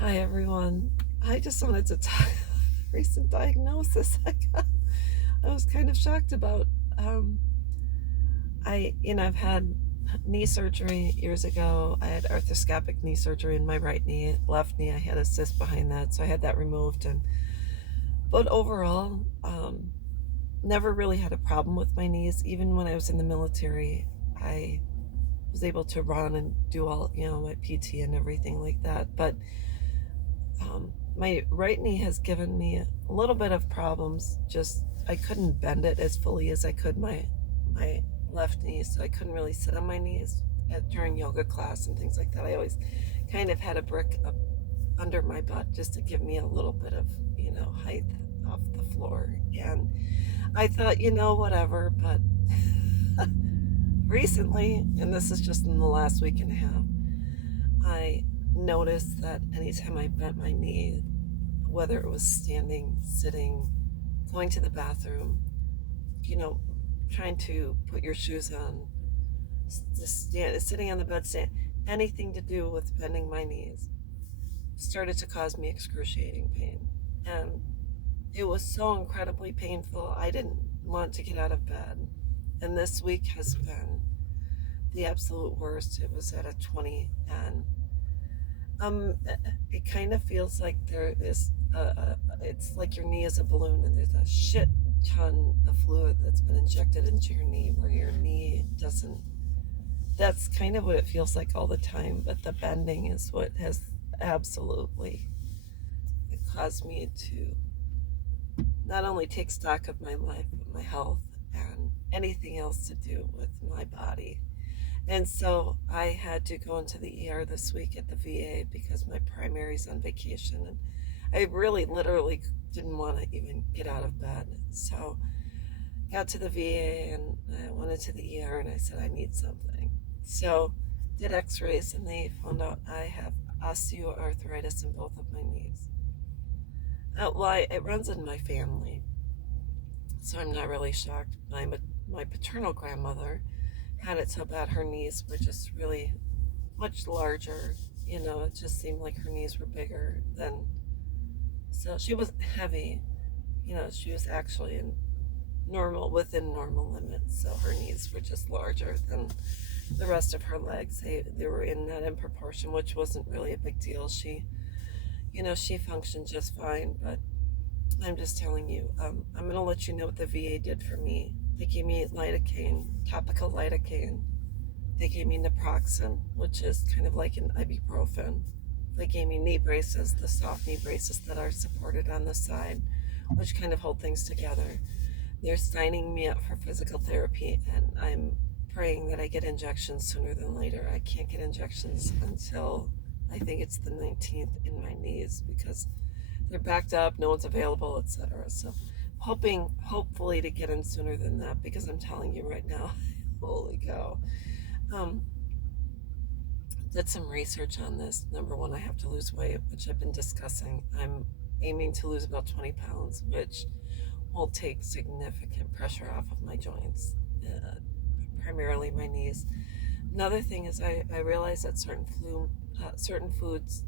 Hi everyone. I just wanted to talk recent diagnosis I got. I was kind of shocked about. Um, I've had knee surgery years ago. I had arthroscopic knee surgery in my right knee, left knee. I had a cyst behind that, so I had that removed. But overall, never really had a problem with my knees. Even when I was in the military, I was able to run and do all, my PT and everything like that. But my right knee has given me a little bit of problems. Just I couldn't bend it as fully as I could my left knee, so I couldn't really sit on my knees during yoga class and things like that. I always kind of had a brick up under my butt just to give me a little bit of height off the floor. And I thought, whatever. But recently, and this is just in the last week and a half, I noticed that anytime I bent my knee, whether it was standing, sitting, going to the bathroom, you know, trying to put your shoes on, sitting on the bed, anything to do with bending my knees started to cause me excruciating pain. And it was so incredibly painful, I didn't want to get out of bed. And this week has been the absolute worst. It was at a 20, and it kind of feels like there is it's like your knee is a balloon and there's a shit ton of fluid that's been injected into your knee where your knee doesn't. That's kind of what it feels like all the time, but the bending is what has absolutely caused me to not only take stock of my life but my health and anything else to do with my body. And so I had to go into the ER this week at the VA because my primary's on vacation, and I really literally didn't want to even get out of bed. So got to the VA and I went into the ER and I said I need something. So did x-rays and they found out I have osteoarthritis in both of my knees. It runs in my family, so I'm not really shocked. My paternal grandmother had it so bad her knees were just really much larger. It just seemed like her knees were bigger than. So she was heavy. She was actually within normal limits. So her knees were just larger than the rest of her legs. They were in that in proportion, which wasn't really a big deal. She functioned just fine. But I'm just telling you, I'm gonna let you know what the VA did for me. They gave me lidocaine, topical lidocaine. They gave me naproxen, which is kind of like an ibuprofen. They gave me knee braces, the soft knee braces that are supported on the side, which kind of hold things together. They're signing me up for physical therapy, and I'm praying that I get injections sooner than later. I can't get injections until I think it's the 19th in my knees because they're backed up, no one's available, etc. So hopefully to get in sooner than that, because I'm telling you right now, holy cow. Um, did some research on this. Number one, I have to lose weight, which I've been discussing. I'm aiming to lose about 20 pounds, which will take significant pressure off of my joints, primarily my knees. Another thing is I realize that certain foods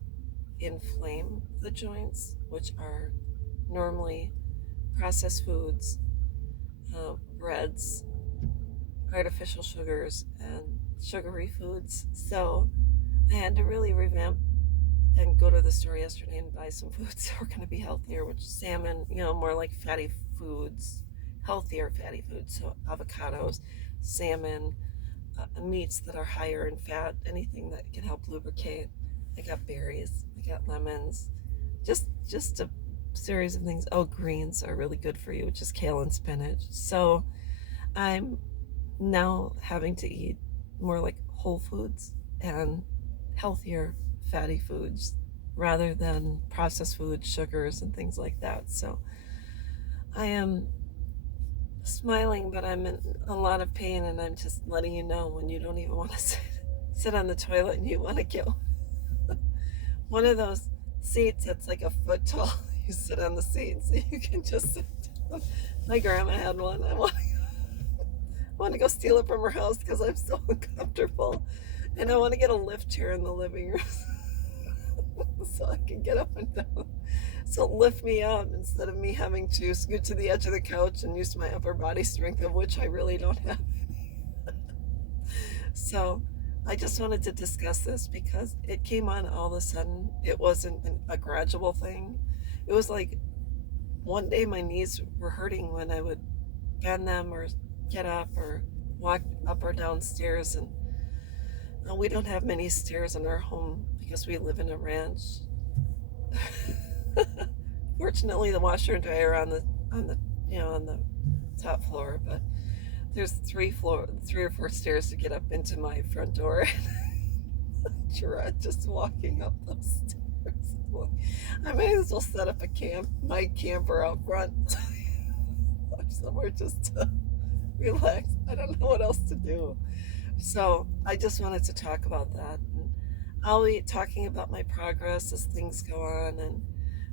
inflame the joints, which are normally processed foods, breads, artificial sugars, and sugary foods. So I had to really revamp and go to the store yesterday and buy some foods that were going to be healthier, which salmon, more like fatty foods, healthier fatty foods. So avocados, salmon, meats that are higher in fat, anything that can help lubricate. I got berries, I got lemons, just a series of things. Oh, greens are really good for you, which is kale and spinach. So I'm now having to eat more like whole foods and healthier fatty foods rather than processed foods, sugars, and things like that. So I am smiling, but I'm in a lot of pain, and I'm just letting you know when you don't even want to sit on the toilet and you want to get one of those seats that's like a foot tall. You sit on the seat so you can just sit down. My grandma had one. I want to go steal it from her house because I'm so uncomfortable. And I want to get a lift chair in the living room so I can get up and down. So lift me up instead of me having to scoot to the edge of the couch and use my upper body strength, of which I really don't have. So I just wanted to discuss this because it came on all of a sudden. It wasn't a gradual thing. It was like one day my knees were hurting when I would bend them or get up or walk up or down stairs. And we don't have many stairs in our home because we live in a ranch. Fortunately, the washer and dryer are on the on the top floor, but there's three or four stairs to get up into my front door. Dread just walking up those stairs. I might as well set up my camper out front, somewhere just to relax. I don't know what else to do. So I just wanted to talk about that. And I'll be talking about my progress as things go on, and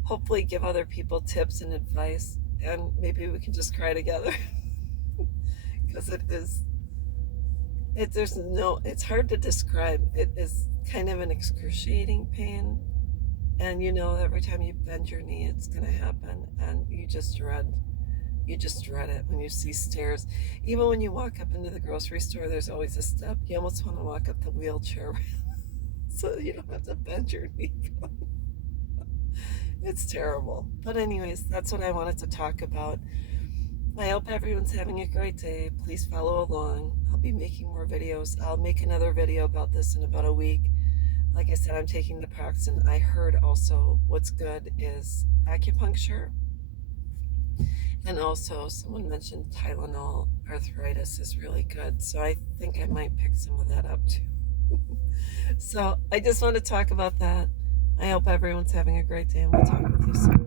hopefully give other people tips and advice. And maybe we can just cry together. Because it's hard to describe. It is kind of an excruciating pain. And every time you bend your knee, it's going to happen. And you just dread it when you see stairs. Even when you walk up into the grocery store, there's always a step. You almost want to walk up the wheelchair so you don't have to bend your knee. It's terrible. But anyways, that's what I wanted to talk about. I hope everyone's having a great day. Please follow along. I'll be making more videos. I'll make another video about this in about a week. Like I said, I'm taking naproxen. I heard also what's good is acupuncture. And also someone mentioned Tylenol. Arthritis is really good. So I think I might pick some of that up too. So I just want to talk about that. I hope everyone's having a great day, and we'll talk with you soon.